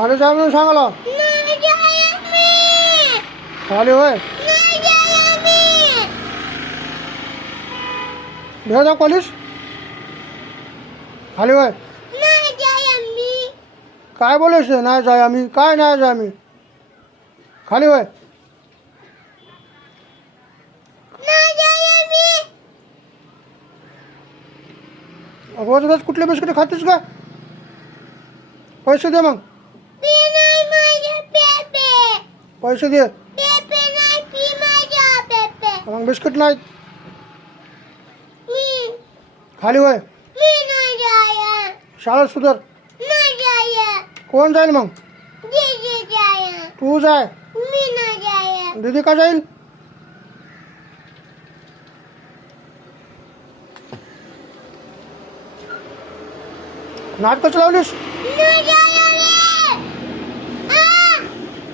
खाली जाय म्हणून सांगाला. खाली होय. भेळ जाऊ कॉलेज. खाली होय. काय बोलायचं नाही जाय आम्ही काय नाही जाय आम्ही खाली होय. रोज रोज कुठले बिस्किट खातेस का पैसे दे मग. पैसे दे। पेपे नाही पी माझ्या पेपे. मग बिस्किट नाहीत मी. खाली होय. मी नाही शाळेत सुधार. नाही कोण जाईल मग? दीदी तू जाय. मी नाही दीदी का जाईल? नाटकं लावलीस? नाही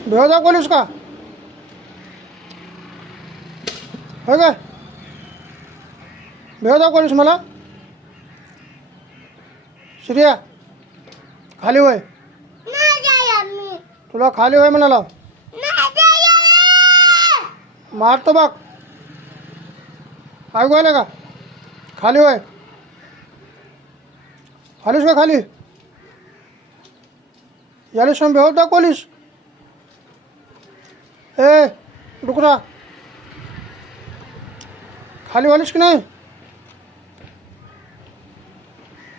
भेळ दाखवलीस का। होय का भेळ दाखवलीस मला। श्रिया खाली होय। तुला खाली होय म्हणाला। नाही जायत मारतो बघ ऐकू आलं का? खाली होय। खालीस का खाली? याला शंभर बेहोत दाखवलीस ए डुकरा खाली वालीस की नाही?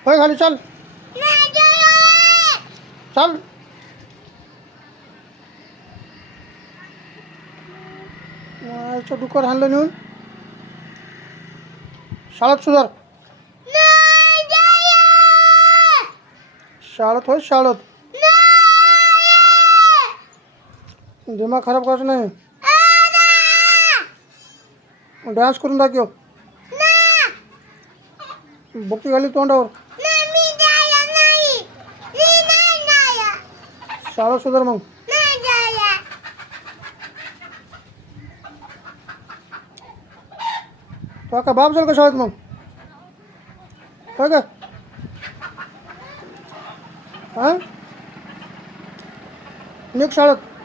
होय खाली चल. चल. याचं डुकर हाणलं नेऊन. शाळेत सुधार. शाळेत होय शाळेत नाही दिमाग खराब करायचं नाही. डान्स करून दाखव. ना बुकी घाली तोंडावर. नाही शाळा सुधार मग. तो का बाप झाला का शाळेत मग? काय का? हां? निघ शाळेत.